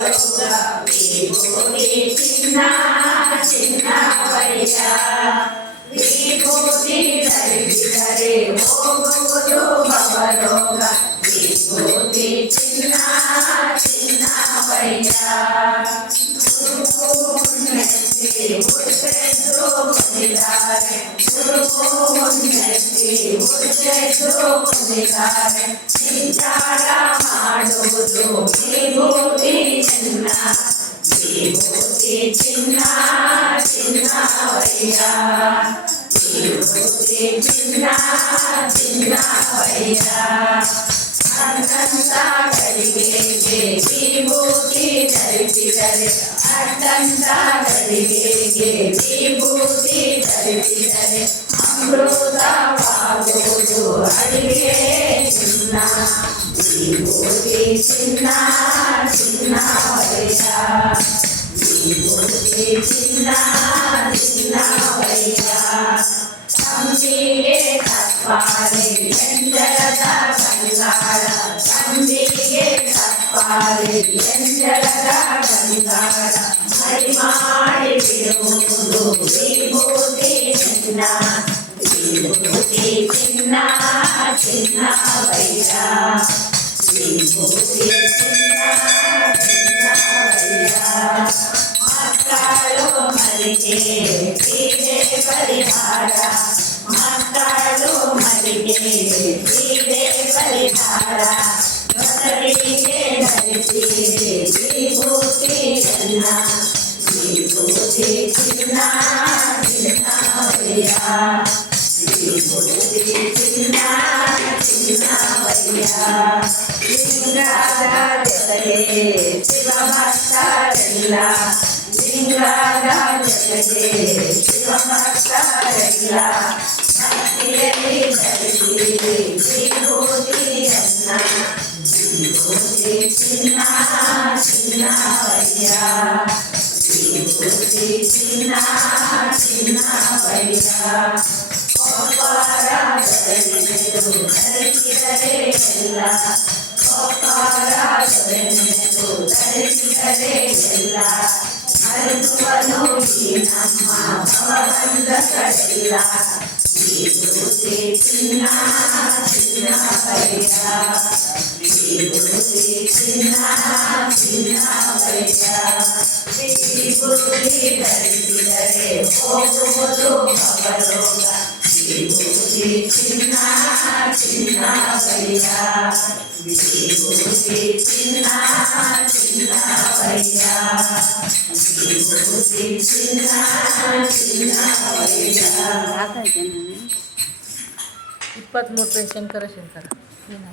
ವಿಭೂತಿ ಚಿನ್ನ ಚಿನ್ನವಯ್ಯ ವಿಭೂತಿ ಧರಿಸಿದರೆ ಹೋಗುವುದು ಭವರೋಗ ವಿಭೂತಿ ಚಿನ್ನ ಚಿನ್ನವಯ್ಯ ಉನ್ನೆತ್ತಿ ಉಚ್ಚೆದ್ದು ಬಂದಿದ್ದಾರೆ ಉನ್ನೆತ್ತಿ ಉಚ್ಚೆದ್ದು ಬಂದಿದ್ದಾರೆ ಸಂಚಾರ ಮಾಡುವುದು ವಿಭೂತಿ ಚಿನ್ನ ವಿಭೂತಿ ಚಿನ್ನ ಚಿನ್ನವಯ್ಯ ವಿಭೂತಿ ಚಿನ್ನ ಚಿನ್ನವಯ್ಯ ಅನಂತ ಗಳಿಗೆಗೆ ವಿಭೂತಿ ಧರಿಸಿದರೆ ಅನಂತ ಗಳಿಗೆಗೆ ವಿಭೂತಿ ಧರಿಸಿದರೆ ಅಮೃತವಾಗುವುದು ಅಡಿಗೆ ಚಿನ್ನ ವಿಭೂತಿ ಚಿನ್ನ ಚಿನ್ನವಯ್ಯ ವಿಭೂತಿ ಚಿನ್ನ ಚಿನ್ನವಯ್ಯ ತಂಬಿಗೆ ತಪ್ಪಾರೆ ಎಂಜಲದ ಬಂಗಾರ ತಂಬಿಗೆ ತಪ್ಪಾರೆ ಎಂಜಲದ ಬಂಗಾರ ಮೈ ಮಾಡಿ ಬಿಡುವುದು ವಿಭೂತಿ ಚಿನ್ನ ವಿಭೂತಿ ಚಿನ್ನ ಚಿನ್ನವಯ್ಯ ವಿಭೂತಿ ಚಿನ್ನ ಚಿನ್ನವಯ್ಯ ಮಕ್ಕಳು ಮರಿಗೆ ಸೀರೆ ಪರಿಹಾರ ಮಕ್ಕಳು ಮರಿಗೆ ಸೀರೆ ಪರಿಹಾರ ಜೊತೆಗೆ ಧರಿಸಿದೆ ವಿಭೂತಿ ಚಿನ್ನ ವಿಭೂತಿ ಚಿನ್ನ ಚಿನ್ನವಯ್ಯ ವಿಭೂತಿ ಚಿನ್ನ ಚಿನ್ನವಯ್ಯ ಲಿಂಗದ ಜೊತೆಗೆ ಶಿವಭಕ್ತರೆಲ್ಲ ಲಿಂಗದ ಜೊತೆಗೆ ಶಿವಭಕ್ತರೆಲ್ಲ ಭಕ್ತಿಯಲ್ಲಿ ಧರಿಸಿದೆ ವಿಭೂತಿಯನ್ನ ವಿಭೂತಿ ಚಿನ್ನ ಚಿನ್ನವಯ್ಯ ವಿಭೂತಿ ಚಿನ್ನ ಚಿನ್ನವಯ್ಯ ಗೋಪಾಲನೆಂದು ಧರಿಸಿದರೆ ಎಲ್ಲ ಗೋಪಾಲನೆಂದು ಧರಿಸಿದರೆ ಎಲ್ಲ ಅರಿತುವನು ಈ ನಮ್ಮ ಭವಬಂಧಗಳೆಲ್ಲ ವಿಭೂತಿ ಚಿನ್ನ ಚಿನ್ನವಯ್ಯ ವಿಭೂತಿ ಚಿನ್ನ ಚಿನ್ನವಯ್ಯ ವಿಭೂತಿ ಧರಿಸಿದರೆ ಹೋಗುವುದು ಭವರೋಗ ವಿಭೂತಿ ಚಿನ್ನ ಚಿನ್ನವಯ್ಯ ವಿಭೂತಿ ಚಿನ್ನ ಚಿನ್ನವಯ್ಯ ವಿಭೂತಿ ಚಿನ್ನ ಚಿನ್ನವಯ್ಯ 23 ಶಂಕರ